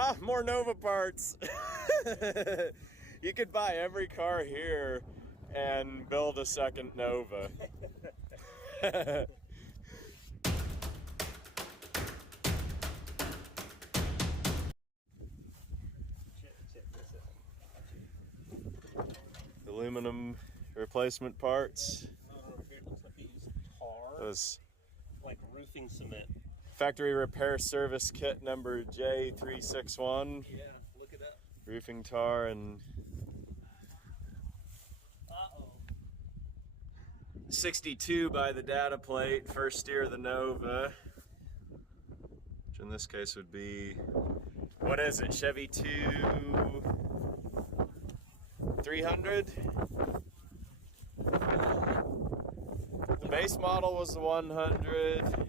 Ah, more Nova parts. You could buy every car here and build a second Nova. Aluminum replacement parts. Here it looks like they use tar. Those like roofing cement. factory repair service kit number J361. Yeah, look it up. Roofing tar and 62 by the data plate, first steer of the Nova, which in this case would be, what is it, Chevy 300? The base model was the 100,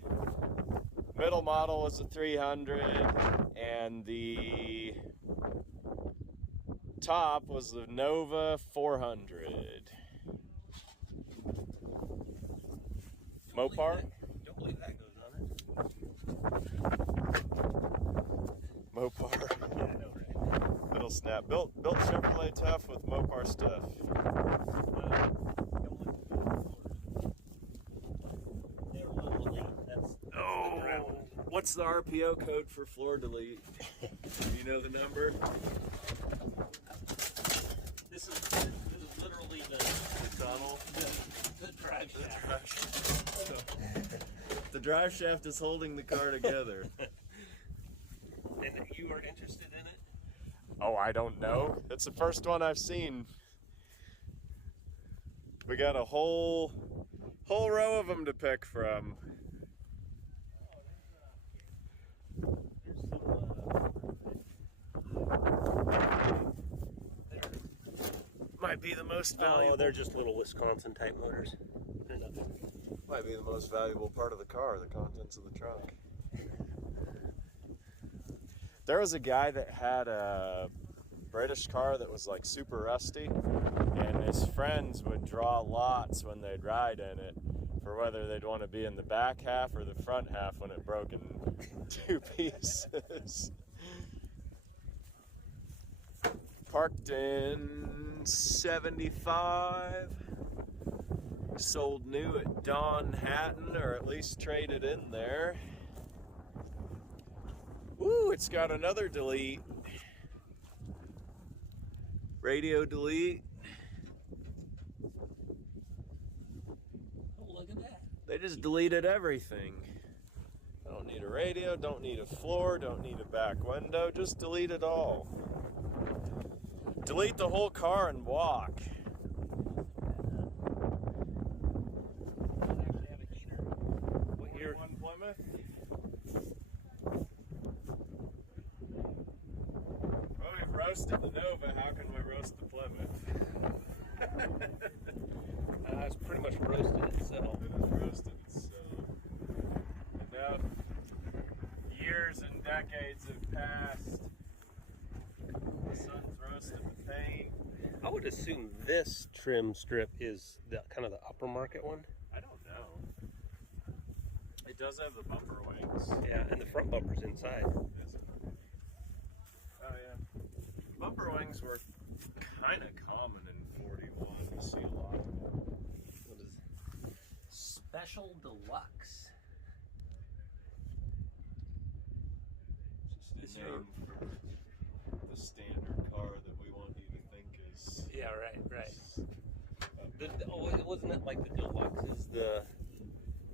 middle model was the 300, and the top was the Nova 400. Mopar? Don't believe that goes on it. Mopar. Yeah, I know, right? Little snap. Built Chevrolet tough with Mopar stuff. Oh, what's the RPO code for floor delete? Do you know the number? This is literally the tunnel. The drive shaft. The drive shaft is holding the car together. And you are interested in it? Oh, I don't know. It's the first one I've seen. We got a whole row of them to pick from. There's some, Might be the most valuable. Oh, they're just little Wisconsin type motors. They're nothing. Might be the most valuable part of the car, the contents of the trunk. There was a guy that had a British car that was like super rusty, and his friends would draw lots when they'd ride in it for whether they'd want to be in the back half or the front half when it broke in two pieces. Parked in 75. Sold new at Don Hatton, or at least traded in there. Ooh, it's got another delete. Radio delete. Oh, look at that. They just deleted everything. I don't need a radio, don't need a floor, don't need a back window, just delete it all. Delete the whole car and walk. Does it actually have a heater? What year? One Plymouth? Well, we've roasted the Nova, how can we roast the Plymouth? It's pretty much roasted itself. It is roasted itself. Enough years and decades have passed. The sun's roasted the paint. I would assume this trim strip is the kind of the upper market one. I don't know. It does have the bumper wings. Yeah, and the front bumper's inside. Is it? Oh yeah. Bumper wings were kind of common in 41. You see a lot of them. What is it? Special Deluxe. Just a name for the standard car that we want you to think is. Yeah, right. Wasn't it like the Deluxe is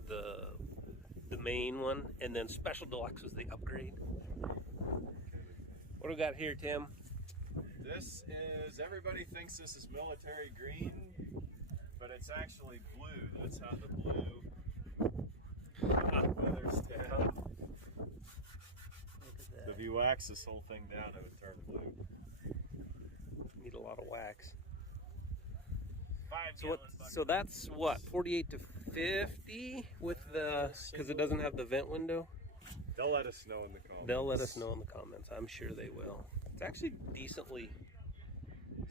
the main one, and then Special Deluxe was the upgrade? What do we got here, Tim? This is, everybody thinks this is military green, but it's actually blue. That's how the blue weathers down. Look at that. If you wax this whole thing down, it would turn blue. Need a lot of wax. 5 So what? So that's what, 48 to 50 with the, because it doesn't have the vent window. They'll let us know in the comments. They'll let us know in the comments. I'm sure they will. It's actually decently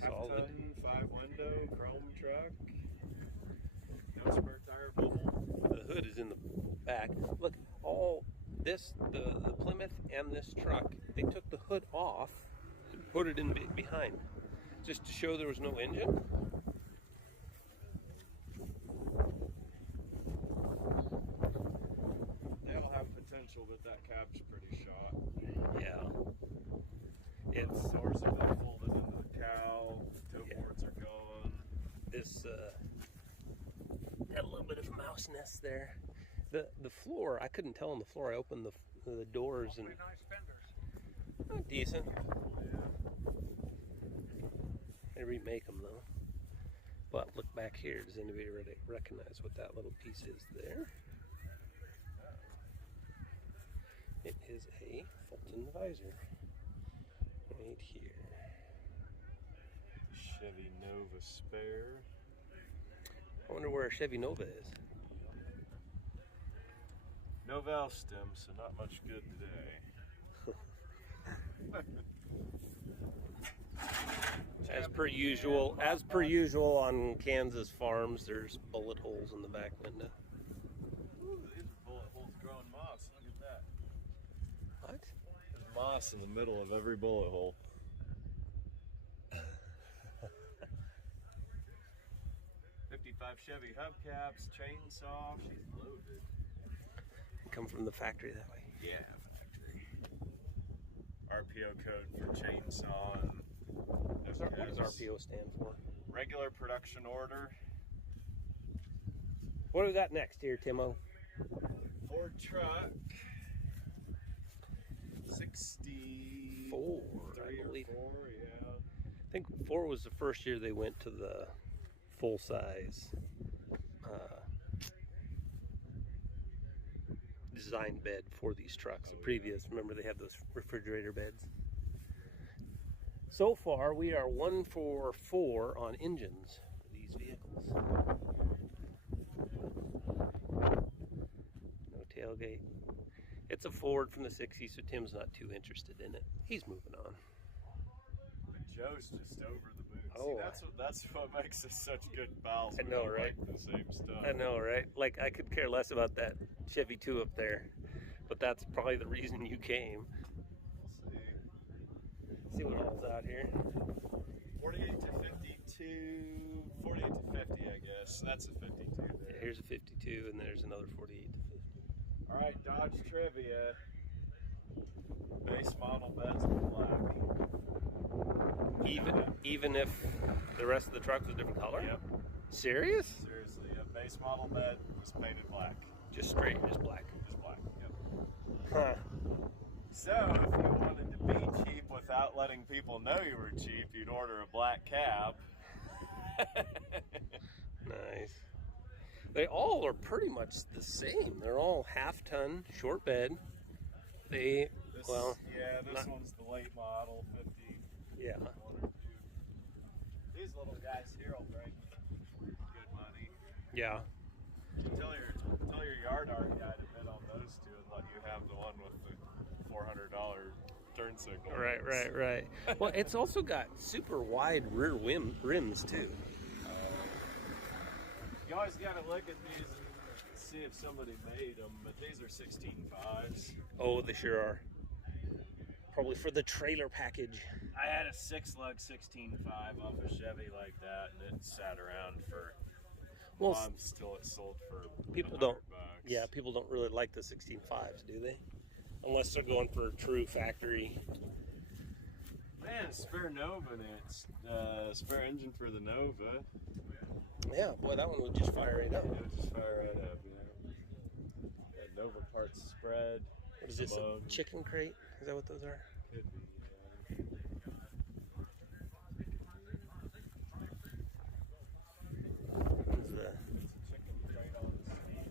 solid. Half-ton, 5-window, chrome truck. No spare tire bubble. The hood is in the back. Look, all the Plymouth and this truck, they took the hood off and put it in behind, just to show there was no engine. That'll have potential, but that cab's pretty shot. Yeah. It's doors have been folded into the cow. Toe boards are gone. This got a little bit of a mouse nest there. The floor, I couldn't tell on the floor. I opened the doors and nice fenders. Decent. They remake them though. But look back here. Does anybody recognize what that little piece is there? It is a Fulton visor. Right here. Chevy Nova spare. I wonder where a Chevy Nova is. No valve stem, so not much good today. As per usual on Kansas farms, there's bullet holes in the back window. Ooh, these are bullet holes growing moss. Look at that. What? There's moss in the middle of every bullet hole. 55 Chevy hubcaps, chainsaw. She's loaded. Come from the factory that way. Yeah, factory. RPO code for chainsaw. And what does RPO stand for? Regular production order. What do we got next here, Timo? Ford truck. 64, I believe. 4, yeah. I think 4 was the first year they went to the full size design bed for these trucks. The previous, remember they have those refrigerator beds. So far, we are 1 for 4 on engines for these vehicles. No tailgate. It's a Ford from the 60s, so Tim's not too interested in it. He's moving on. But Joe's just over the moon. Oh, See, that's what makes us such good pals. I know, right? Like the same stuff. I know, right? Like, I could care less about that Chevy 2 up there, but that's probably the reason you came. We'll see. See what all's out here. 48 to 52, 48 to 50, I guess. That's a 52 there. Yeah, here's a 52, and there's another 48 to 50. All right, Dodge Trivia. Base model beds in black. Even if the rest of the truck was a different color? Yep. Serious? Seriously, a base model bed was painted black. Just straight, just black. Just black, yep. Huh. So, if you wanted to be cheap without letting people know you were cheap, you'd order a black cab. Nice. They all are pretty much the same. They're all half-ton, short bed. This one's the late model, 50. Yeah. These little guys here will bring good money. Yeah. Tell your yard art guy to bid on those two and let you have the one with the $400 turn signal. Right. Well, it's also got super wide rear rims too. You always got to look at these and see if somebody made them, but these are 16.5s. Oh, they sure are. Probably for the trailer package. I had a 6-lug 16.5 off a Chevy like that, and it sat around for months till it sold for people $100. don't. Yeah, people don't really like the 16.5s, do they? Unless they're going for a true factory. Man, spare Nova in it. Spare engine for the Nova. Yeah, boy, that one would just fire right up. It would just fire right up, yeah. That Nova parts spread. What is this, a chicken crate? Is that what those are? Could be, What's the chicken crate on the seat.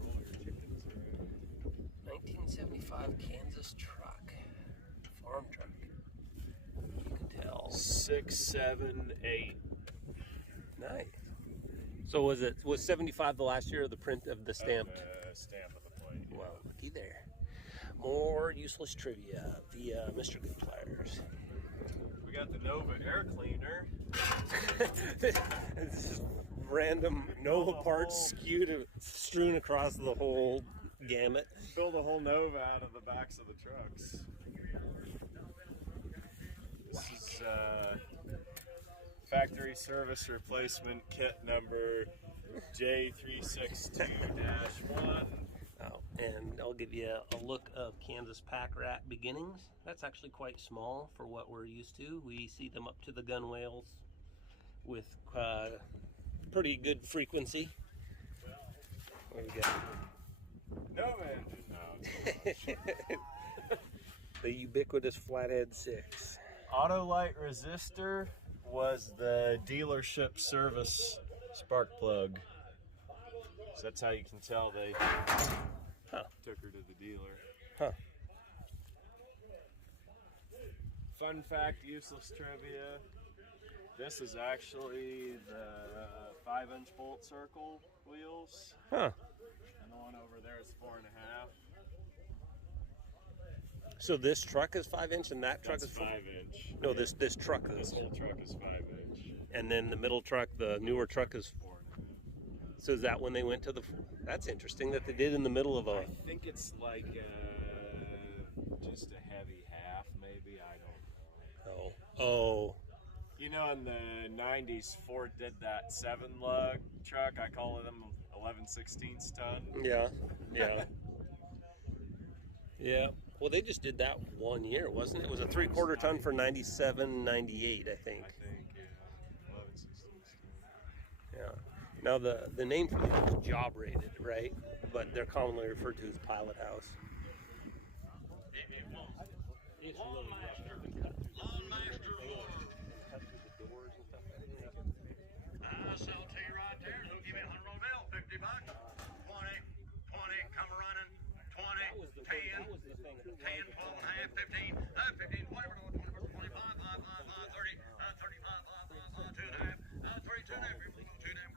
Roll your chickens around. 1975 Kansas truck. Farm truck. You can tell. 6, 7, 8. Nice. So was 75 the last year of the print of the stamped? Stamp of the plate. Well, looky there. More useless trivia via Mr. Goodpliers. We got the Nova air cleaner. It's just random Nova parts strewn across the whole gamut. Build a whole Nova out of the backs of the trucks. This is factory service replacement kit number J362-1. Oh, and I'll give you a look of Kansas pack rat beginnings. That's actually quite small for what we're used to. We see them up to the gunwales with pretty good frequency. What do we got? No engine. No. The ubiquitous Flathead 6. Autolite resistor was the dealership service spark plug. So that's how you can tell they took her to the dealer. Huh. Fun fact, useless trivia. This is actually the 5-inch bolt circle wheels. Huh. And the one over there is 4.5. So this truck is 5-inch and that truck That's is 5-inch. No, this truck This is. whole truck is 5-inch. And then the middle truck, the newer truck is. 4.5. So is that when they went to the? That's interesting that they did in the middle of a. I think it's like just a heavy half, maybe. I don't know. Oh. You know, in the 90s, Ford did that 7-lug truck. I call them 11/16 ton. Yeah. Yeah. Yeah. Well, they just did that 1 year, wasn't it? It was a 3/4 ton for 97, 98, I think. I think, yeah. 11/16 ton. Yeah. Now the name for them is job rated, right? But they're commonly referred to as pilot house. It's really rough. Cut through the doors and stuff. So I'll tell you right there, they'll give me a $100 bill, $50, 20, come running, 20, 10, 10, 12 and a half, 15, 15, 20, 25, 30, 35, 2 and a half, 32 and a half, 2 and a half,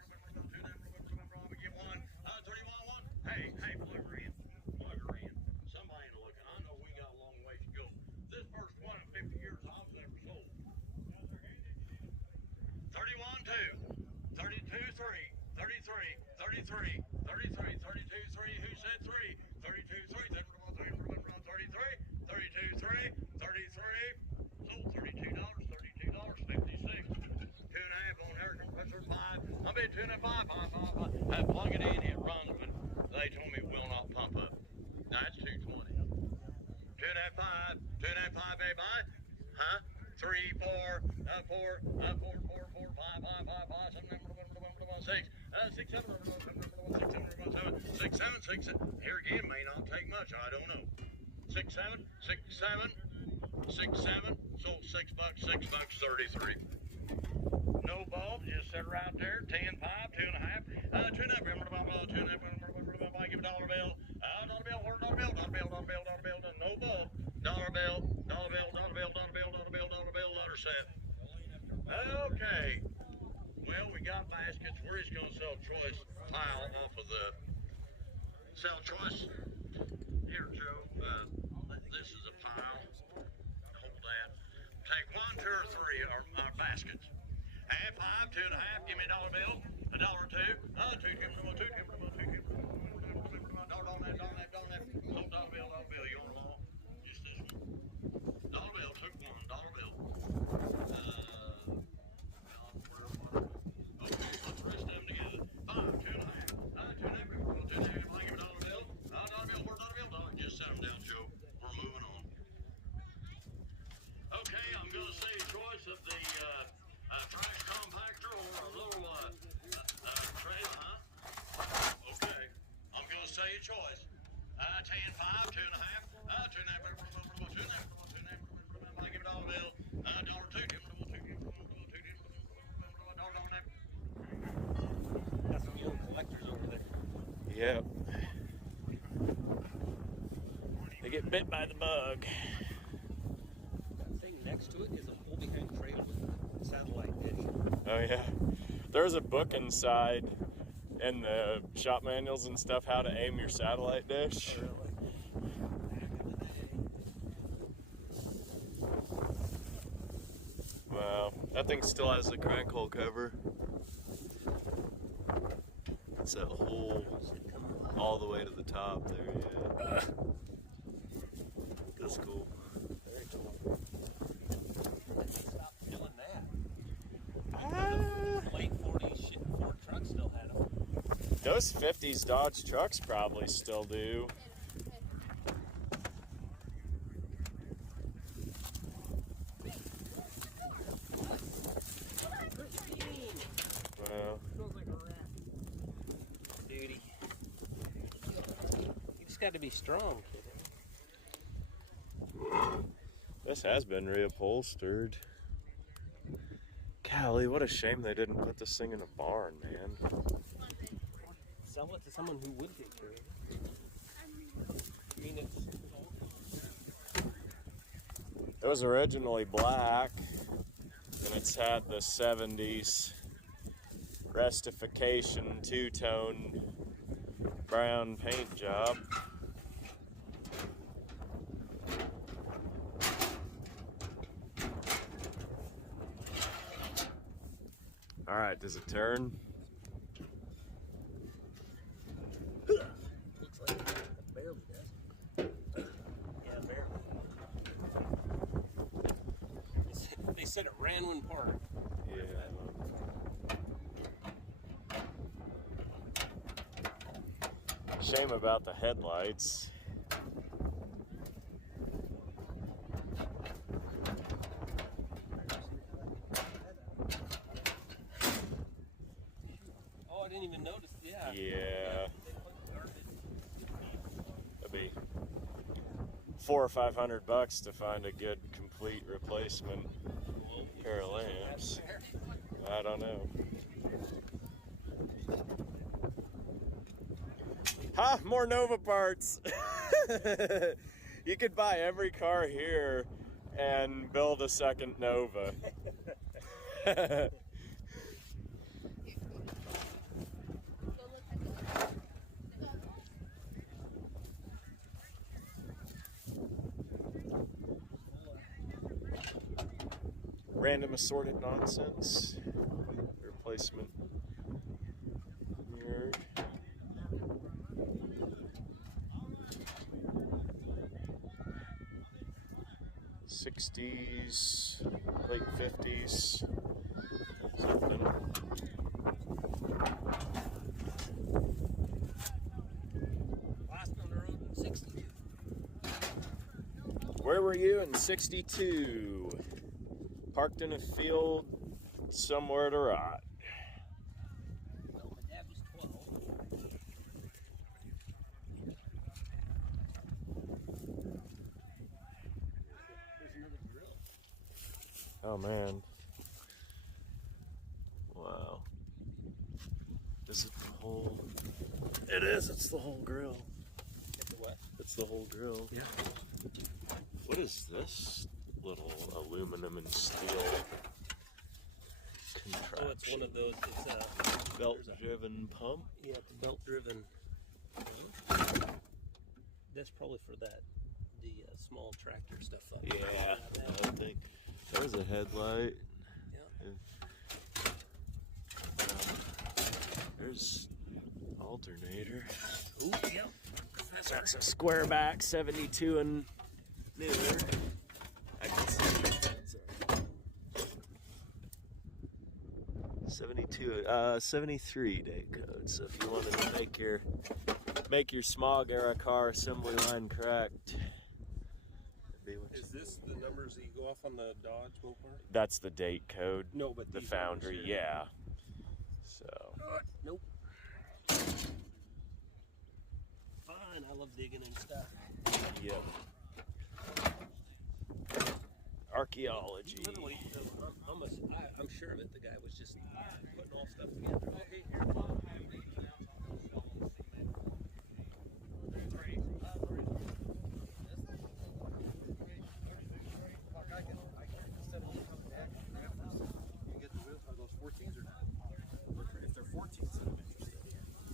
give one, 31, 1. Hey, plug her in. Somebody ain't looking. I know we got a long ways to go. This first one in 50 years I've never sold. 31, 2. 32, 3, 33, 33, 33, 32, 3, who said 3? 32, 3, 33, 32, 3, 33, sold $32, $56. 2.5 on air compressor 5. I bet 2.5, 5. Plug it in, it runs, but they told me it will not pump up. That's 220. 2.5, 5, 2.5, 5, baby. Huh? 3, 4, 4, 4, 4, 4, 5, 5, 5, 7, 6, 6, 7, 6, 7, 6, 7. Here again, may not take much. I don't know. 6, 7, 6, 7, 6, 7. Sold $6, $6.33. No bulb, just sit right there. 10, 5, 2.5, 2.5. Give a $1 bill. $1 bill, $1 bill, $1 bill. No bulb. $1 bill, letter set. Okay. Well, we got baskets. We're just going to sell choice tile off of the choice. Here, Joe. This is a pile. Hold that. Take 1, 2, or 3 our baskets. Half, 5, 2.5. Give me a $1 bill. $1, 2. 2, $2. $1 bill. You want them all? Just this one. $1 bill. Took one. $1 bill. Okay, put the rest of them together. 5, 2.5. 2.5. I give a $1 bill. $1 bill. $1 bill. Just set them down, Joe. We're moving on. Okay, I'm going to say choice of the trash compactor or a little trailer, huh? Okay, I'm going to say a choice. 10, 5, 2.5, 2.5, 2.5. I give a $1 bill. $1, 2. Got some young collectors over there. Yep. They get bit by the bug. That thing next to it is a pull behind trailer with a satellite dish. Oh yeah. There's a book inside in the shop manuals and stuff how to aim your satellite dish. Wow, that thing still has the crank hole cover. It's that whole all the way to the top there, yeah. That's cool. Very cool. Stop doing that. Ah, Late 40s Ford trucks still had them. those 50s Dodge trucks probably still do. Well, Duty. You just got to be strong, kid. this has been reupholstered. Golly, what a shame they didn't put this thing in a barn, man. Sell it to someone who would take care of it. I mean, It was originally black, and it's had the 70s Restification two-tone brown paint job. All right, does it turn? looks like it barely does. Yeah, barely. They said it ran when parked. Yeah. Shame about the headlights. Oh, I didn't even notice. Yeah. Yeah. That'd be $400 or $500 to find a good complete replacement pair of lamps. I don't know. Ha! More Nova parts! You could buy every car here and build a second Nova. Random assorted nonsense. Replacement mirror. '60s, late '50s, something. Last on the road in 62. Where were you in '62? Parked in a field somewhere to rot. Well, my dad was 12. There's another grill. Oh man. Wow. Is it the whole? It is, it's the whole grill. It's a what? It's the whole grill. Yeah. What is this little aluminum and steel contraption? Oh, it's one of those. It's a Belt-driven pump? Yeah, it's a belt-driven. That's probably for the small tractor stuff. Up Yeah, there. I think. There's a headlight. Yeah. There's alternator. Ooh, yep. That's a square back 72 and newer. I can see it. 72, 73 date code. So if you wanted to make your smog era car assembly line correct, that'd be what Is this the numbers that you go off on the Dodge Mopar? that's the date code. No, but The these foundry, numbers here. yeah. So Nope. Fine, I love digging and stuff. yep. Archaeology. Literally, I'm sure of it. The guy was just putting all stuff together. Oh, hey, here.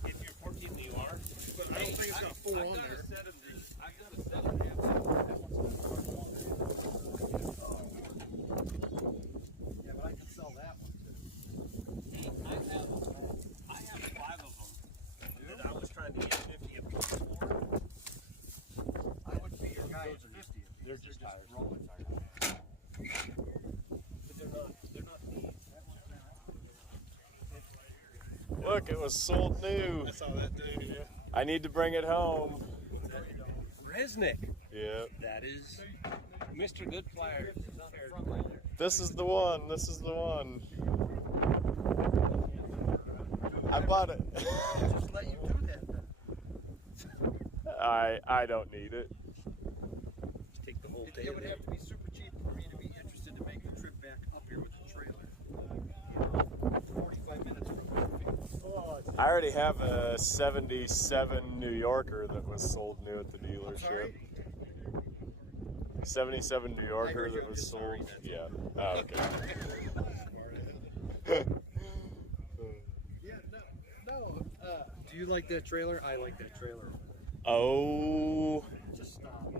If you're 14, you are. But I don't think it's got four on there. Hey, I have They're just tires. rolling tires. But they're not these. Look, it was sold new. I saw that too, yeah. I need to bring it home. Resnick. Yeah. That is Mr. Goodpliers. This is the one. This is the one. I bought it. Just let you do that then. I don't need it. Just take the whole It day. would have to be super cheap for me to be interested to make the trip back up here with the trailer. 45 minutes from Plymouth. I already have a 77 New Yorker that was sold new at the dealership. sorry? 77 New Yorker heard you, that I'm was just sorry, sold. that's Yeah. Oh, okay. Yeah, no. Do you like that trailer? I like that trailer. Oh. Just stop.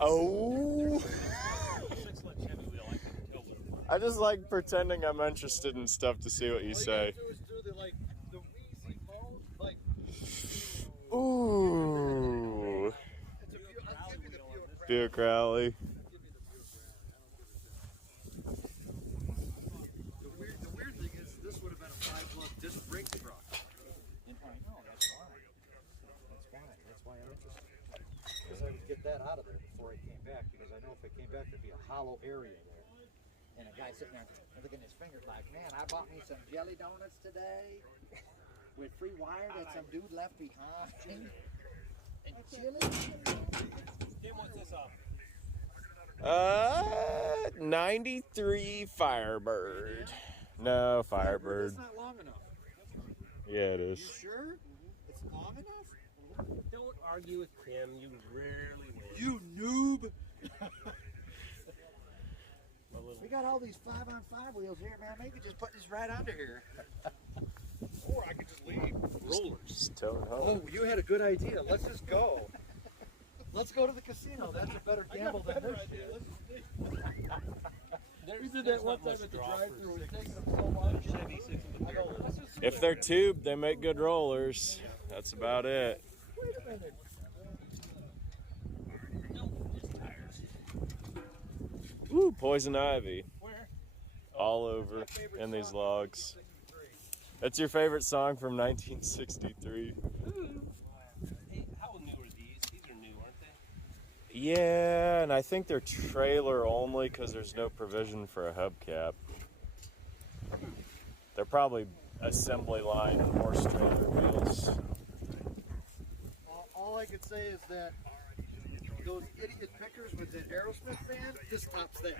Oh. 6-foot Chevy wheel, I can tell what it was. I just like pretending I'm interested in stuff to see what you All say. you gotta do is do the wheezy mode, like, Ooh. it's I'll give you the Buick. Buick Rally. The weird thing is, this would have been a 5-lug disc brake truck. I know, that's fine. That's why I'm interested. Because I would get that out of there before I came back, because I know if I came back, there'd be a hollow area there. And a guy sitting there looking at his fingers like, man, I bought me some jelly donuts today with free wire that some dude left behind. And chili. Tim, what's this off? 93 Firebird. No, Firebird. It's not long enough. Yeah, it You is. sure? It's long enough? Don't argue with Tim. You rarely win. You noob! My little- We got all these 5-on-5 wheels here, man. Maybe just put this right under here. Or I could just leave. rollers. Just towing home. Oh, you had a good idea. Let's just go. Let's go to the casino. That's a better gamble than this shit. We did that one time at the drive-thru. We're taking them so long. Chevy 6 with I go, let's just If they're tubed, they make good rollers. That's about it. wait a minute. Ooh, poison ivy. Where? All over in these logs. That's your favorite song from 1963? Hey, how new are these? These are new, aren't they? Yeah, and I think they're trailer only because there's no provision for a hubcap. They're probably assembly line horse trailer wheels. All I could say is that those idiot pickers with that Aerosmith fan, this tops that.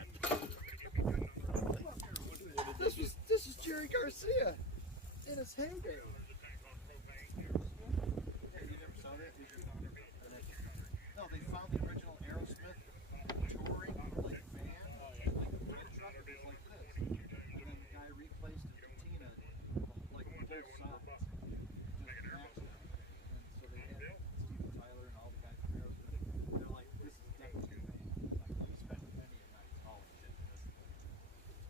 This is Jerry Garcia in his heyday. You never saw that? No, they found the original Aerosmith touring like van, like a big truck that was like this, and then the guy replaced his patina like both sides, just matched them. And so they had Steven Tyler and all the guys from Aerosmith. They're like, this is definitely a van. Like, we spent many a night hauling shit to this thing.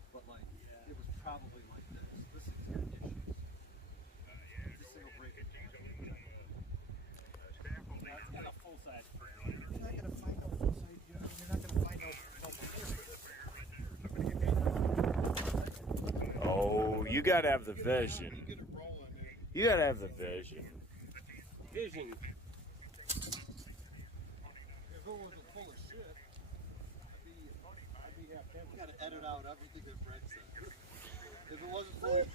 But like, it was probably like this. This thing's got issues. This thing will break it down. It's got a full-size trailer. You're not going to find no full-size unit. You're not going to find no Oh, you gotta have the vision. Get it rolling, man. You gotta have the vision. Vision. If it wasn't full of shit, I'd be half tempted. You gotta edit out everything that Brett said. If it wasn't full,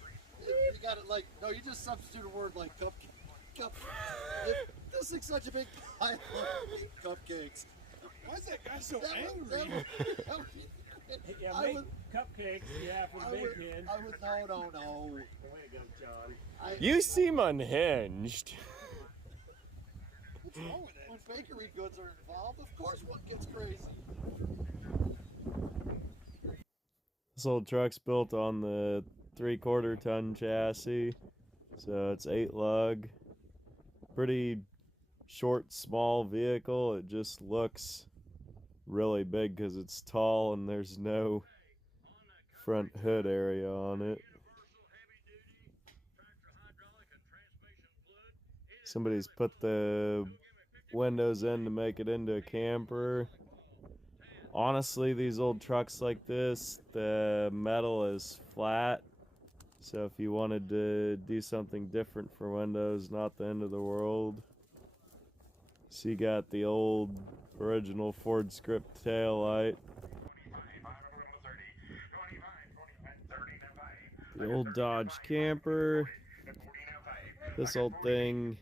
you gotta like, no, you just substitute a word like cup. This thing's such a big pile of cupcakes. Why is that guy so That angry? Yeah, I make would- cupcakes. Yeah, for the big kid. I would, no. Way to go, John. You seem unhinged. What's wrong with that? When bakery goods are involved, of course one gets crazy. This old truck's built on the 3/4 ton chassis, so it's 8 lug. Pretty short, small vehicle. It just looks really big because it's tall and there's no front hood area on it. Somebody's put the windows in to make it into a camper. Honestly, these old trucks like this, the metal is flat. So if you wanted to do something different for windows, not the end of the world. So you got the old original Ford script tail light. The old Dodge camper. This old thing,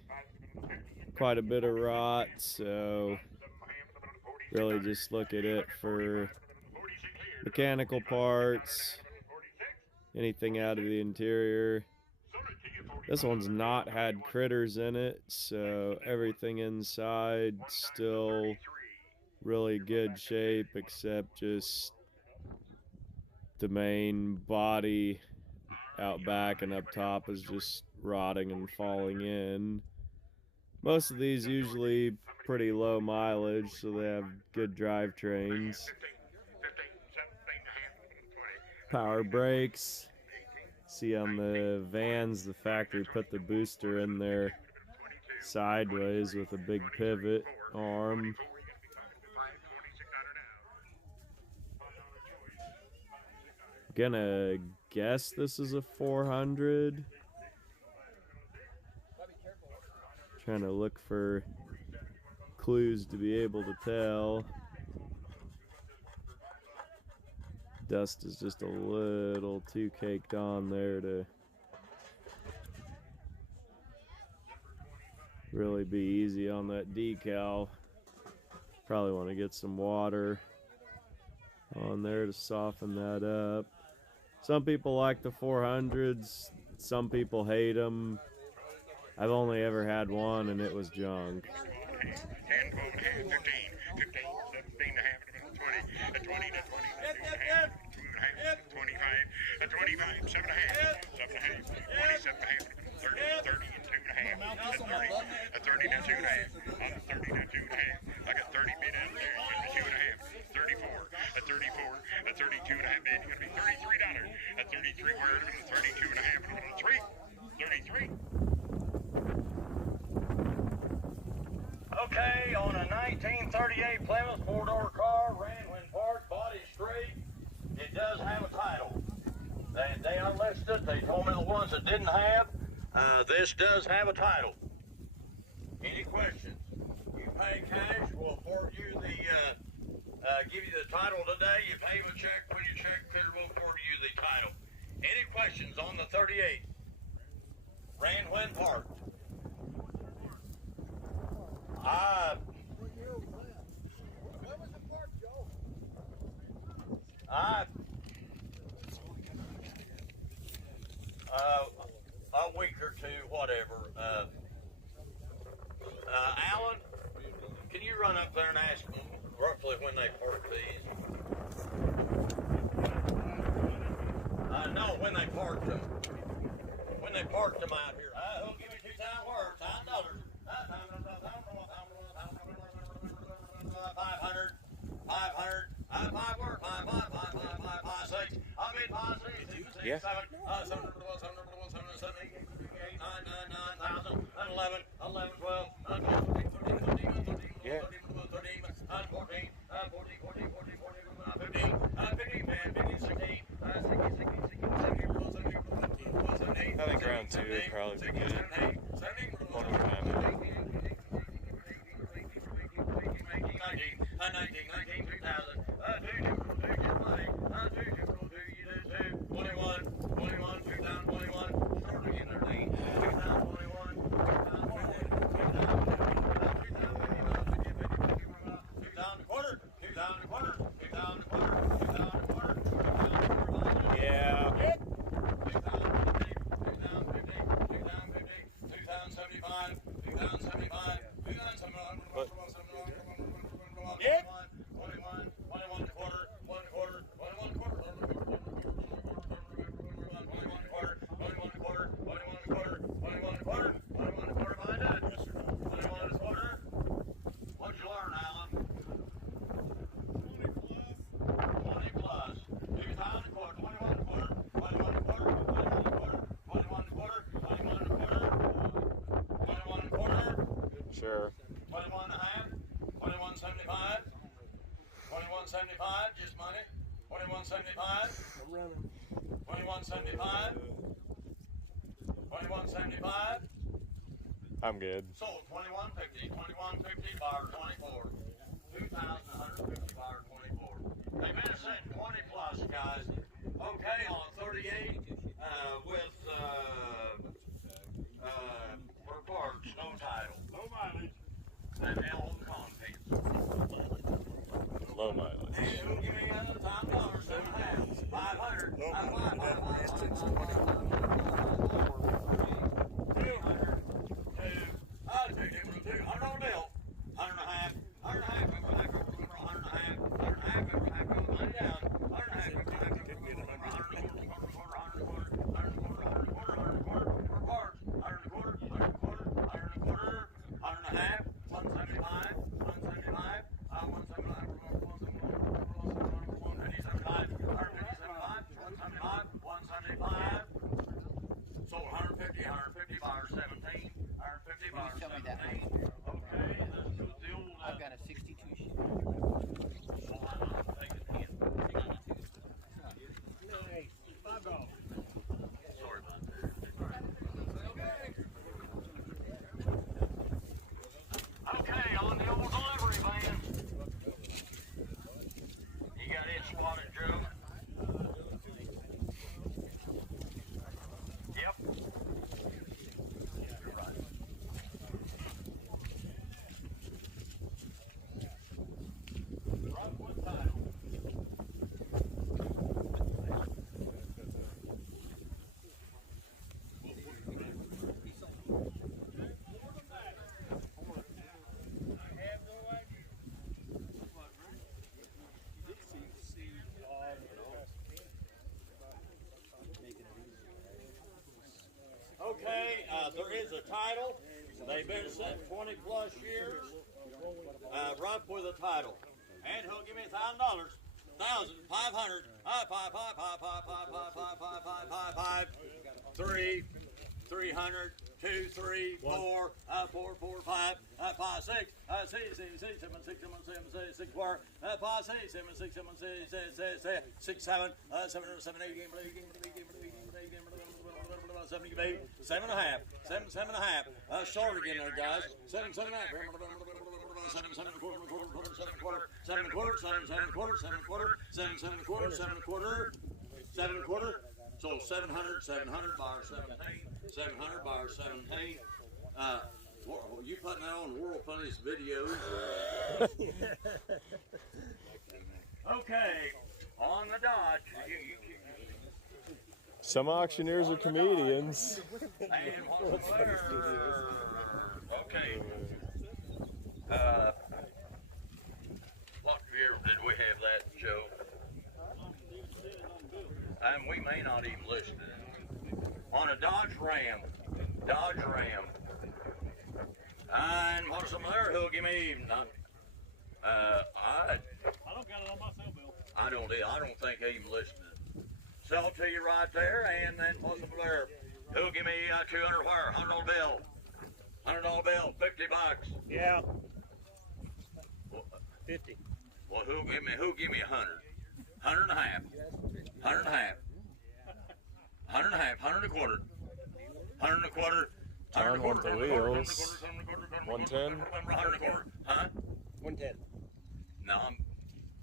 quite a bit of rot, so really just look at it for mechanical parts, anything out of the interior. This one's not had critters in it, so everything inside still really good shape, except just the main body out back and up top is just rotting and falling in. Most of these usually pretty low mileage, so they have good drivetrains. Power brakes. See on the vans, the factory put the booster in there sideways with a big pivot arm. Gonna guess this is a 400. Trying to look for clues to be able to tell. Dust is just a little too caked on there to really be easy on that decal. Probably want to get some water on there to soften that up. Some people like the 400s, some people hate them. I've only ever had one and it was junk. 10, 12 and a half, 15, 17 and a half, 20, 20 to 20, 2 and a half, 25, 25, 7 and a half, 7 and a half, 27 and a half, 30, 30 and 2 and a half, 30 to 2 and a half, 30 to 2 and a half. I got 30 bid out there, 22 and a half, 34, 34, 32 and a half bid. You're gonna be $33, 33 word, 32 and a half, 33. Okay, on a 1938 Plymouth four-door car, ran when parked, body straight. It does have a title. They unlisted. They told me the ones that didn't have. This does have a title. Any questions? You pay cash. We'll afford you give you the title today. You pay with a check. When you check clear, we'll afford you the title. Any questions on the 38? Ran when parked. A week or two, whatever. Alan, can you run up there and ask them roughly when they parked these? No, when they parked them. When they parked them out here. Who'll give me $2 words? $5. 500, 500, 5 word, 5, 5, 5, 5, 5, 5, 6. I mean 5, 6, 6, 7, 7, 7, 8, 9, 9, 9,000, 11, 11, 12, 13, 14, 15, 16, 17, I think round two would probably be good. One more time. 19, 2000, 21, 2021, start again there, 2021, Yeah. 2075, 2075, 2075. Yeah. 21 and a quarter, 1 and a quarter, 21 and a quarter, 21 and a quarter, 21 and a quarter, 21 and a quarter, 21 and a quarter, 21 and a quarter, find it. 21 and a quarter. What'd you learn, Alan? 20 plus. 2,000 and a quarter, 21 and a quarter, 21 and a quarter, 21 and a quarter, 21 and a quarter, 21 and a quarter, 21 and a quarter. Sure. 21 and a half. 21.75, just money. 21.75. I'm running. 21.75. 21.75. I'm good. Sold 21.50. 21.50 bar 24. 2,150 bar 24. They've been sitting 20 plus, guys. Okay, on 38 with for parts, no title, no mileage, and L contents. Low mileage. And who'll give me another time dollar, 7.5, 500, 200 on the bill, 100 and a half, 100 and a half, 100 and a half, 100 and a half, 100 and a half, money down, 100 and a half, 100 and a half, 100 for parts, 100 and a quarter, 100 and a quarter, 100 and a quarter, 100 and a half, 175, 175, 175, 175, 175, sold 150, 150 by 17, 150 by 17. Okay, this is the old. I've got a 62 sheet. Nice. $5. Sorry about that. Okay, on the old delivery van. You got it swatted, Joe? Yep. You're right. Rockwood title. Okay, there is a title. They've been set 20 plus years. Rough with a title. And he'll give me $1,000. 1,500. 300. 2, 3, 4, 4, 4, 5, 5, 6, 6, 6, 6, 7, 6, 7, 7, 6, 6, 4, 5, 6, 7, 6, 7, 6, 7, 7, 7, 8, 7, 7 and a half, 7, 7 and a half. Short again there, guys. 7, 7 and a half. 7, 7 and a quarter, 7 and a quarter, 7 and a quarter, 7 and a quarter, 7 and a quarter, 7 and a quarter, 7 and a quarter, 7 and a quarter. So 700, 700 bar 17, 700 bar 17. You putting that on the world funniest videos? Okay, on the Dodge. Some auctioneers are comedians. And what's there? Okay. What year did we have that, Joe? And we may not even list it. On a Dodge Ram. And what's some there? He'll give me. I don't got it on my cell bill. I don't think he even listed it. Sell it to you right there, and then what's some there? He'll give me 200 wire, $100 bill. $100 bill, $50. Yeah. 50. Well, who'll give me 100? 100 and a half. 100 and a half. 100 and a half. 100 and a quarter. 100 and a quarter. John wants the wheels. 110. 100 and a quarter. Huh? 110. No,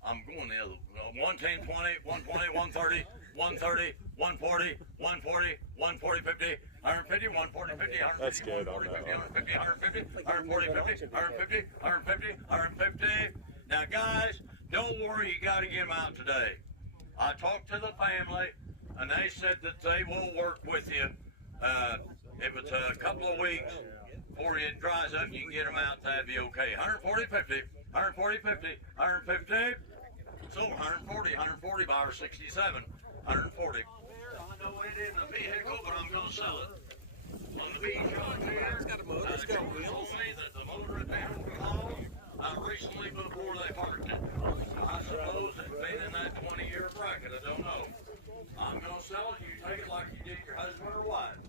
I'm going the other. 110, 20, 120, 130, 130, 140, 140, 140, 50, 150, 140, 50, 150. That's good on that 150, 150, 140, 50, 150, 150, 150. Now, guys, don't worry, you got to get them out today. I talked to the family, and they said that they will work with you. If it's a couple of weeks before it dries up, you can get them out, that'd be okay. 140, 50, 140, 50, 150. So 140 by our 67, 140. I know it isn't a vehicle, but I'm going to sell it. On the beach out here, It's got a motor, it's got wheels. told me that the motor had been overhauled recently before they parked it. I suppose it's been in that 20-year bracket, I don't know. I'm going to sell it, you take it like you did your husband or wife.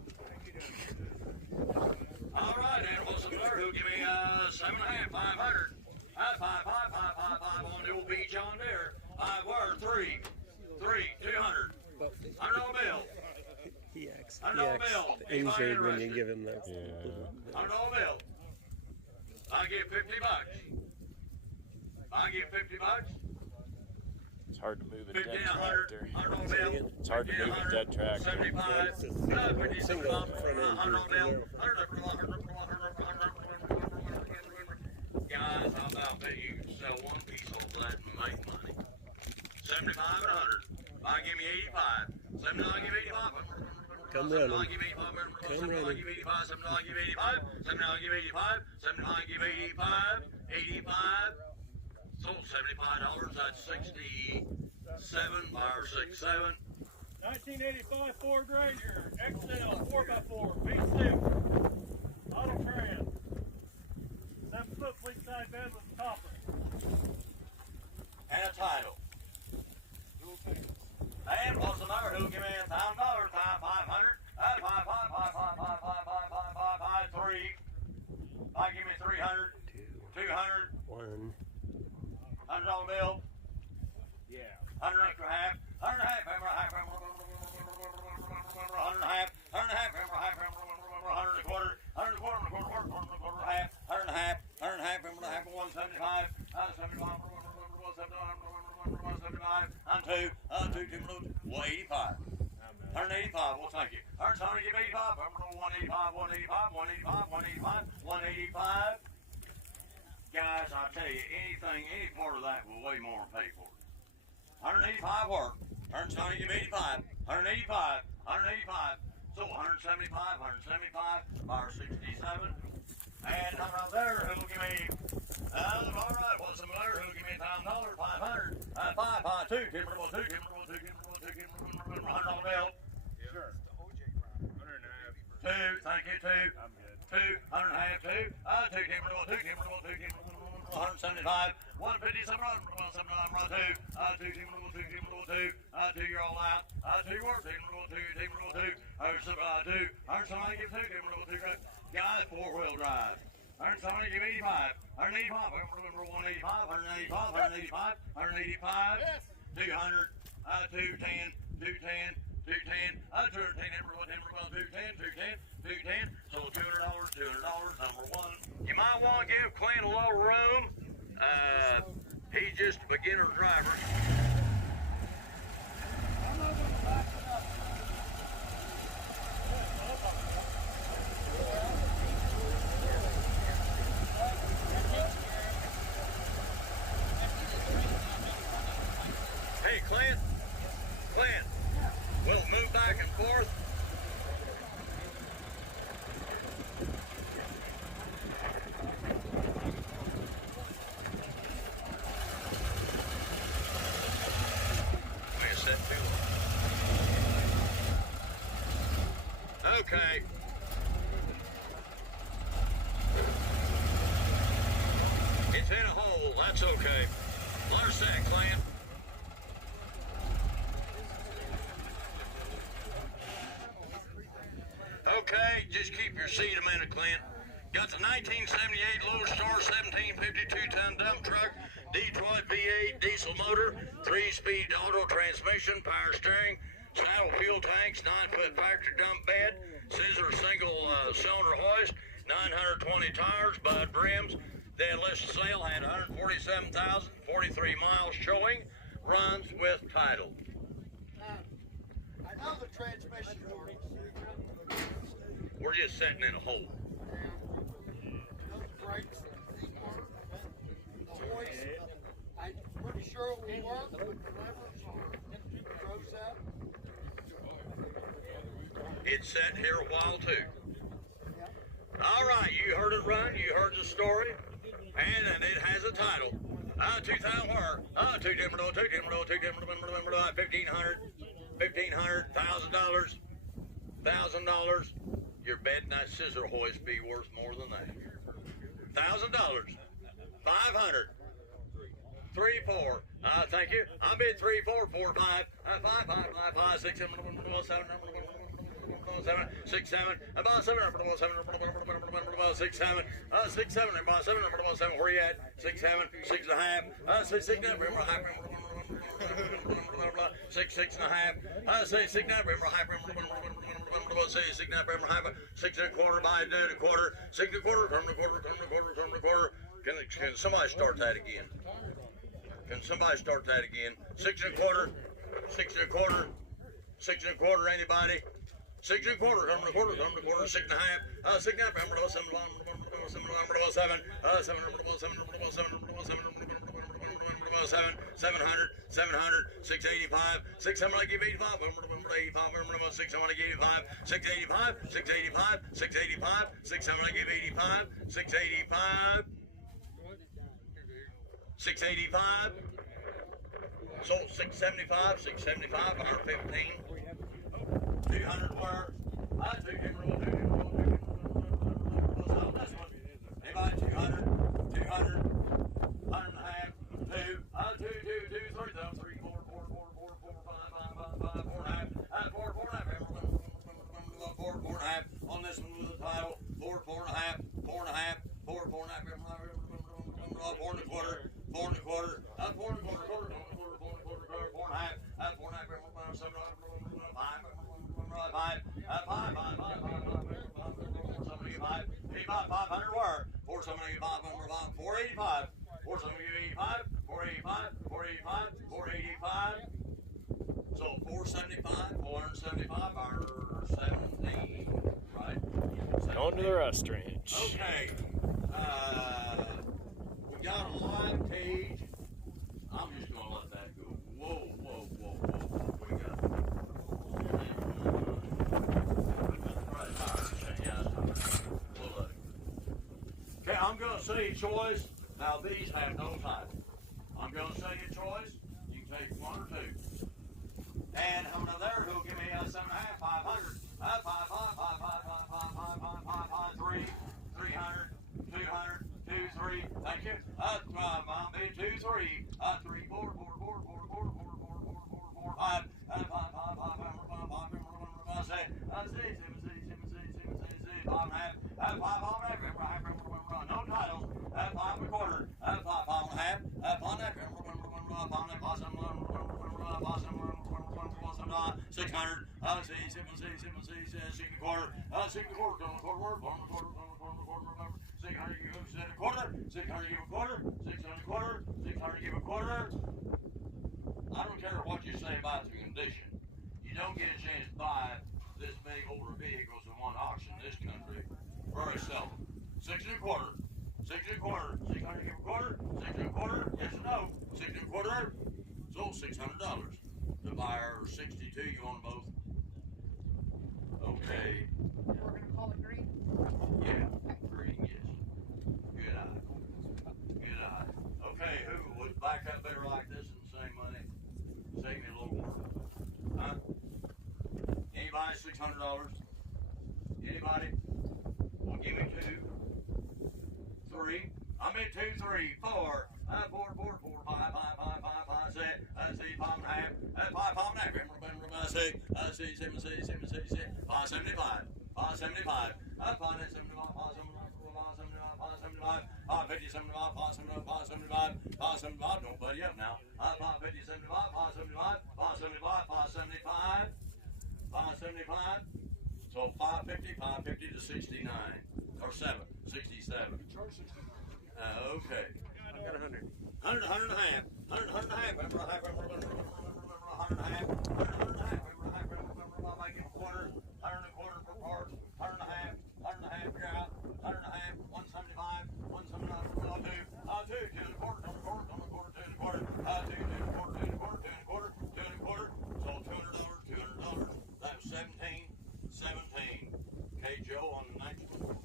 All right, and what's the matter? Who'll give me 7.5, 500? 5 on the old beat John Deere. 5 wire, 3, 200. $100 bill. He acts $100 bill. Anybody injured when you interested? give him that. $100 bill. I give $50. I give $50. It's hard to move a dead 50, tractor. $100 bill. It's hard to move a dead tractor. 75. Single front end. $100 bill. Guys, I'm about to you sell one piece of that and make money. 75 and 100. I give me 85. 79, I give 85. Come running. I give 85. Come 79, I running. give 85. 79, I give 85. 79, I give 85. 79, I give 85. 85. Sold $75. That's 67 by 67. 1985 Ford Ranger XL 4x4 V6 auto trans 7-foot fleet side bed with a topper. And a title. And what's the number? Who'll give me $1,000? 500. 3. I give me 300. 200. 1. $100 bill. Yeah. 100 extra half. 100 and a half. 100 and a half. 100 and a half. 100 and a half. 100 and a quarter. 100 and a quarter. 100 and a quarter. Half. 100 and a half. 100 and a half. 175. 175. 175. On 2. 185. 185. Well, thank you. 100, give 85. 185. 185. 185. 185. Guys, I tell you, any part of that will way more than pay for it. 185 work. 170, give 85. 185. 185. So 175. 175. Bar 67. And I'm out there. Who'll give me? All right. What's the matter? Who'll give me $1,000? 500. 5. 2. Timberable 2. Timberable 2. Timberable 2. Timberable 100 bill. Sure. 2. Thank you. 2. I'm good. 2. 100 and a half. 2. 2. Timberable 2. Timberable 2. Timberable 175. 150. 179. 2. 2. Timberable 2. Timberable 2. 2. You're all out. 2. Work. Timberable 2. Timberable 2. 2. 100 somebody give 2. Timberable 2. Guys, 4-wheel drive. 100 somebody give 85. 185. 185. 185. 185. 185. 200. 210. 210. 210. 210. Timberable 210. 210. 210. So $200. Number 1. You might want to give Clint a little room. He's just a beginner driver. Hey, Clint. We'll move back and forth. Okay. It's in a hole. That's okay. Large that, Clint. Okay, just keep your seat a minute, Clint. Got the 1978 Lone Star 1752-ton dump truck, Detroit V8 diesel motor, 3-speed auto transmission, power steering, saddle fuel tanks, 9-foot factory dump bed, scissor single cylinder hoist, 920 tires, bud rims. Dead list sale had 147,043 miles showing. Runs with title. I know the transmission works. We're just sitting in a hole. Those brakes work. The hoist, I'm pretty sure it will work, but the levers froze up. It's sat here a while too. All right, you heard it run, you heard the story, and it has a title. 2,000 where? 2 timber, 2 timber, 2 timber, 1,500, $1,000, $1,000. Your bed and that scissor hoist be worth more than that. $1,000, 500, 3, 4. Thank you. I bid 3, 4, 4, 5, 5, 5, 5, 5, 6, 7, 7, 7, 6, 7, about 7, 6, 7, 6, 7, about 7, 7, where you at? 6, 7, 6 and a half, 6, 6 and a half, 6, 6 and a half, 6, 6 and a half, 6 and a half, 6 and a quarter, by do a quarter, 6 and a quarter, turn the quarter, turn the quarter, turn the quarter. Can somebody start that again? Can somebody start that again? 6 and a quarter, 6 and a quarter, 6 and a quarter, anybody? 6 and a quarter, come to quarter, 6 and a half, 6 and a half, 7, 700, 685, 600, I give 85, 85, 600, I give 85, 685, 685, 685, 600, I give 85, 685, 685, so 675, 675, 115, 200 where? I took him real good. Anybody 200, 200, 100 and a half, 2, 2, 3, 4, 4, 4, 4, 4, 5, 5, 5, 5, 4 and a half, 4, 4 and a half, 4, 4 and a half, on this one with the title, 4, 4 and a half, 4 and a half, 4, 4 and a half, 4 and a quarter, 4 and a quarter, 4 and a quarter, 4 and a half, 4 and a half, 4 and a half, 7, 5, 500 where? 475, 485, 475, 485, 485, 485. So 475, 475 are 17, right? 17. Going to the rest range. Okay. We got a live cage. I'm just gonna let that go. Whoa, whoa, whoa, whoa. What we got? Okay, I'm gonna say a choice. Now these have no title. I'm gonna say a choice. You can take one or two. And over there, who'll give me a 7.5, 500, 5, 5, 5, 5, 5, 3, 300, 200, 2, 3. Thank you. I'll be 2, 3, 3, 4, 4, 4, 4, 4, 4, 4, 4, 4, 5, 5, 5, 5, 5, 6, 5 and a half, 5 and a half, no titles, 5 and a quarter, 5 and a half, 5 and a half, 600, 6 and a quarter, 6 and a quarter, 600 give a quarter, 600 give a quarter, 600 quarter, 600 give a quarter. I don't care what you say about the condition. You don't get a chance to buy this big older vehicles in one auction in this country. Very seldom. 6 and a quarter, 6 and a quarter, 600 give a quarter, 6 and a quarter, yes or no, 6 and a quarter, so $600. The buyer 62, you want them both? Okay. And we're going to call it green? Yeah, green, yes. Good eye. Good eye. Okay, who would back up better like this and save money? Save me a little more. Huh? Anybody $600? Anybody? Well, give me 2, 3. I'm in 2, 3, 4, 4, 4, 4, 5, 5, 5, 5, 5, 6, 5 and a half, 5 and a half, 6, 7, 6, 7, 6, 6, 575, 575, 575, 550, 75, 575, 575, 575, don't buddy up now. 550, 75, 575, 575, 575, 575. So 550, 550 to 69, or 7, 67. Okay. I've got 100. 100, 100 and a half, 100, 100 and a half, 100 and a half, 100 and a half, 100 and a half, 100 and a quarter, 100 and a quarter per part, 100 and a half, 100 and a half, you're out, 100 and a half, 175, 175, 2, 2 and a quarter, 2 and a quarter, 2 and a quarter, 2 and a quarter, 2 and a quarter, 2 and a quarter, 2 and a quarter, 2 and a quarter, so $200, that's 17, 17. Okay, Joe, on the 19. All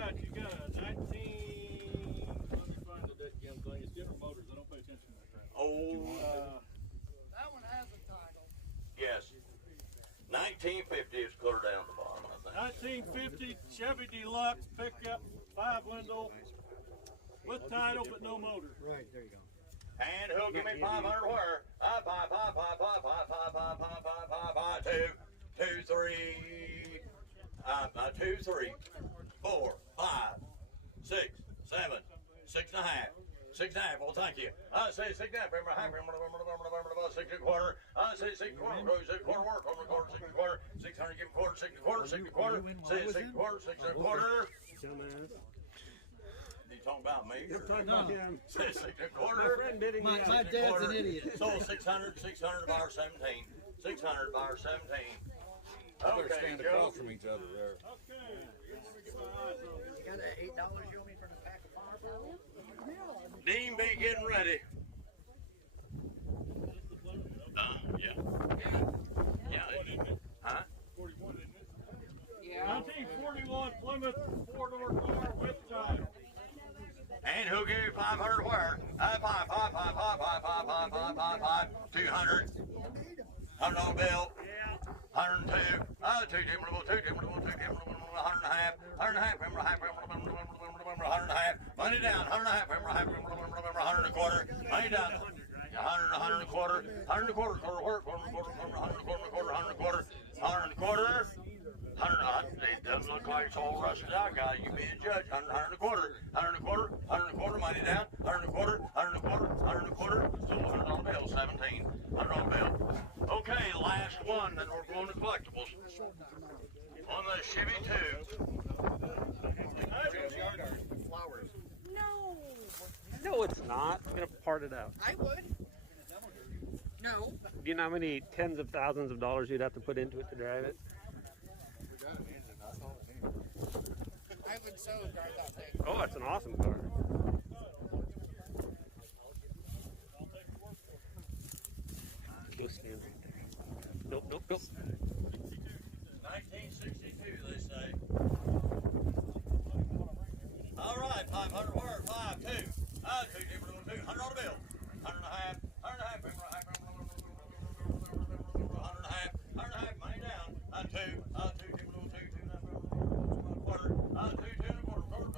right, you got a 19. Let me find the dead damn thing. It's different motors. I don't pay attention to that crap. Oh, That one has a title. yes. 1950 is clear down the bottom, I think. 1950 Chevy Deluxe pickup, 5 window, with title but no motor. Right, there you go. And who'll give me 500 where? 5, 5, 5, 5, 5, 5, 5, 5, 5, 5, 5, 5, 2, 2, 3, 2, 3, 4, 5, 6, 7, 6 and a half. 6 and a half. Well, thank you. I say 6 and a half. 6 and a quarter. I say 6 and a quarter. 6 and a quarter. Work on the quarter. 6 and a quarter. 600. Give 1/4. 6 and a quarter. 6 and a quarter. Say 6 and a quarter. 6 and a quarter. You talking about me? Say 6 and a quarter. My dad's an idiot. So 600. 600 bar 17. 600 bar 17. Okay, Stand Joe. across from each other there. You got that $8 you owe me for the pack of firepower? Dean be getting ready. Yeah. Huh? 1941 Plymouth 4-door car with time. And who gave you 500 where? 5, 200. $100 bill. 102. 2 timberable, 2 timberable, 2 timberable, 100 and a half. 100 and a half, 100 and a half. Money down, 100 and a half, 100 and a quarter. Money down. 100 and a quarter. 100 and a quarter, work, 100 and a quarter, 100 and a quarter, 100 and a quarter, 100 and a quarter. 100, it doesn't look like it's all rusted out, guy. You be a judge. 100 and a quarter, 100 and a quarter, 100 and a quarter, money down. 100 and a quarter, 100 and a quarter, 100 and a quarter. Still $100 bill, 17. $100 bill. Okay, last one, then we're going to collectibles. On the Chevy 2. Flowers. No, No, it's not. I'm gonna part it out. I would. No. Do you know how many tens of thousands of dollars you'd have to put into it to drive it? I would so drive that thing. Oh, it's an awesome car. Go stand right there. Nope. 1962, they say. All right, 500 word, 5, 2. 2 different, 2. $100 bill. 100 and a half, 100 and a half, 100 and a half, 100 and a half, money down. 2, 2 different, 2, 2 and a quarter. 2 and a quarter, 2 and a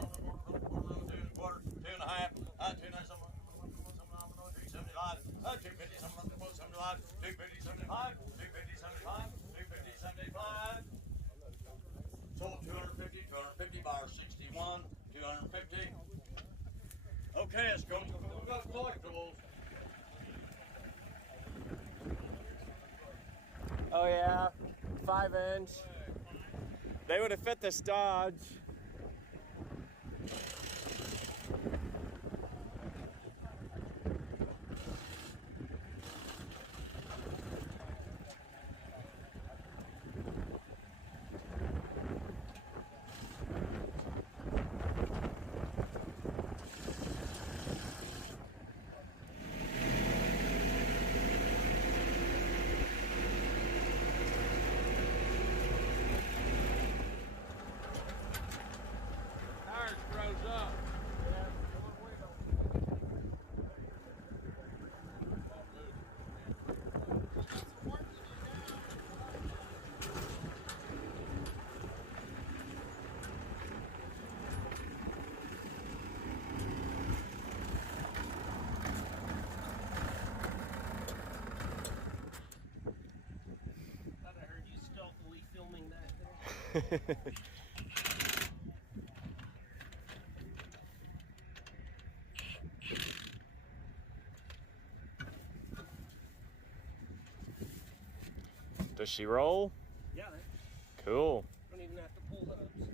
quarter, 2 and a half, 2 and a half, 275, 250, 75, 250, 75, 250, 75, 250, 75. Sold 250, 250 bar 61, 250. Okay, let's go to collectibles. Oh yeah, 5-inch. They would have fit this Dodge. Does she roll? Yeah, Cool. don't even have to pull hubs.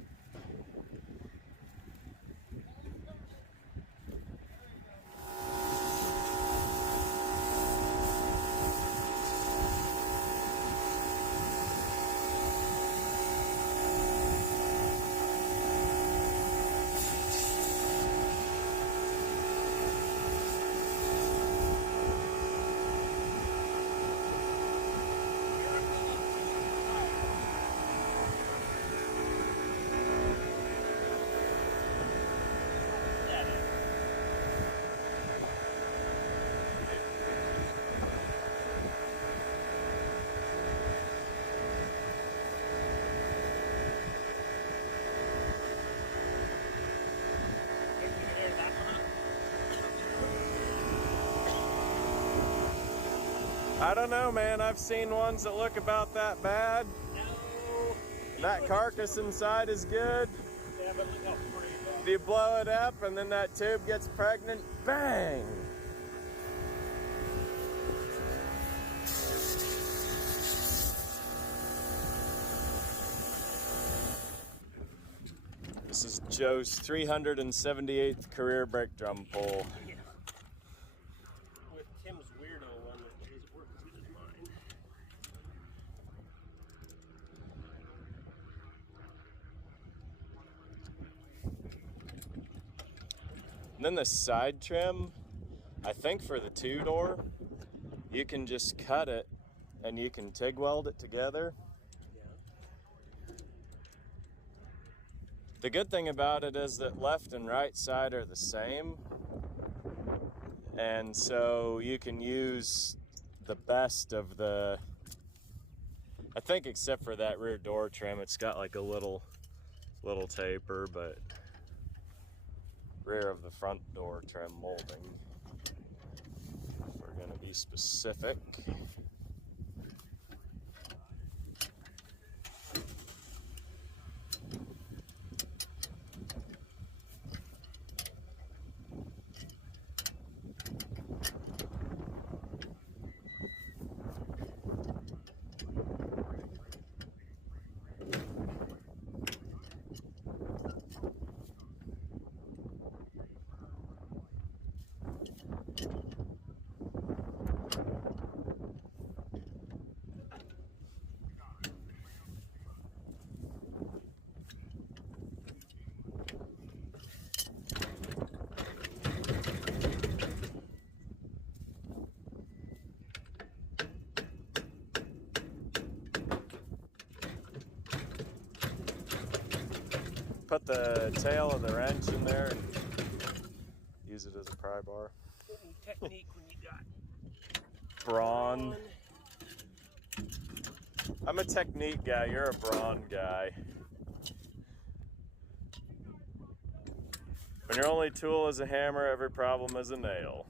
I don't know, man. I've seen ones that look about that bad. No, And that carcass inside is good. Yeah, but look how pretty that If you blow it up and then that tube gets pregnant, bang! This is Joe's 378th career brake drum pull. Yeah. With Tim's weirdo one that doesn't work as good as mine. And then the side trim, I think for the 2-door, you can just cut it and you can TIG weld it together. The good thing about it is that left and right side are the same. And so you can use the best of the, I think except for that rear door trim, it's got like a little taper, but rear of the front door trim molding. If we're gonna be specific. Put the tail of the wrench in there and use it as a pry bar. Technique when you got Brawn. I'm a technique guy, you're a brawn guy. When your only tool is a hammer, every problem is a nail.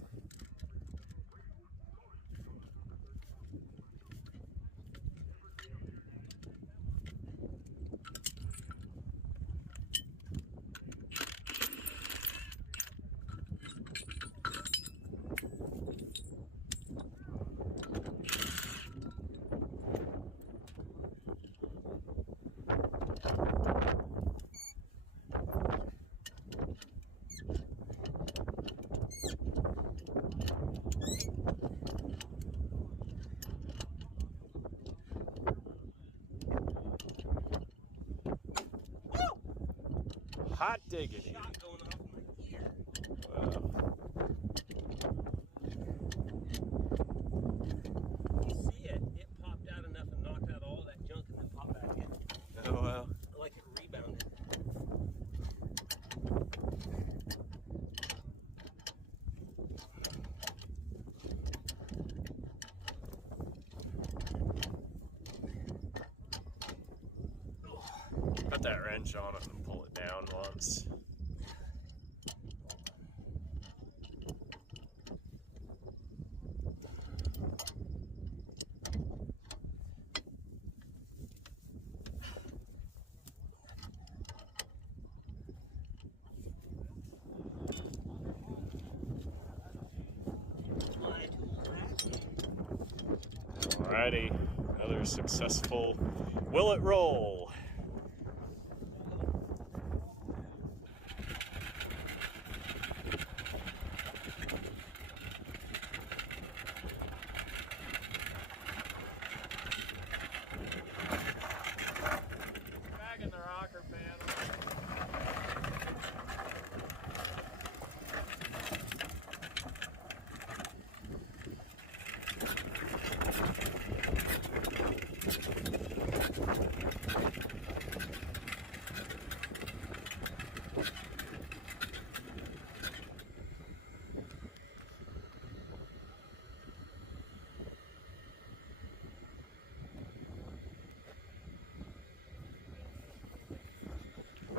Hot diggity. shot going off in my ear. Wow. You see it? It popped out enough and knocked out all that junk and then popped back in. Oh wow. Like it rebounded. Put that wrench on it and pull it down once. My tool rack. Alrighty, another successful will it roll. Back in the rocker panel.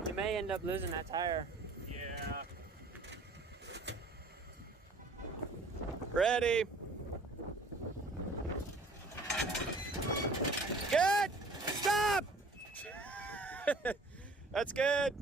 You may end up losing that tire. Yeah. Ready. Good. Stop. That's good.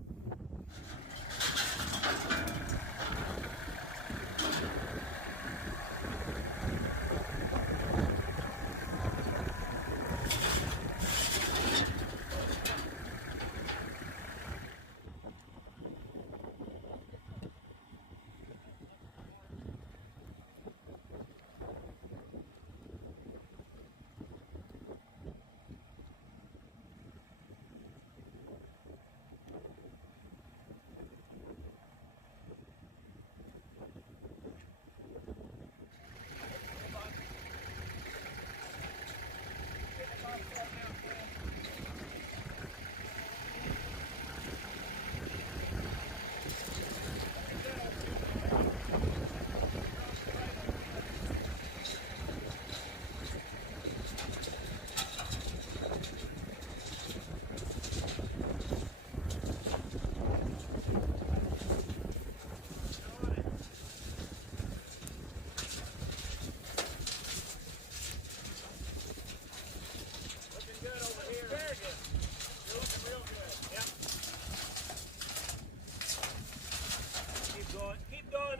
Keep going.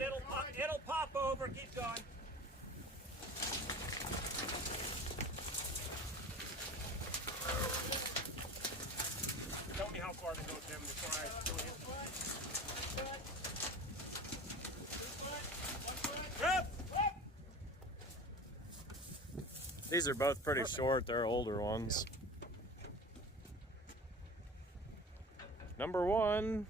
It'll pop over. Keep going. Tell me how far to go, Tim, before I go in. Up! These are both pretty short. They're older ones. Number one.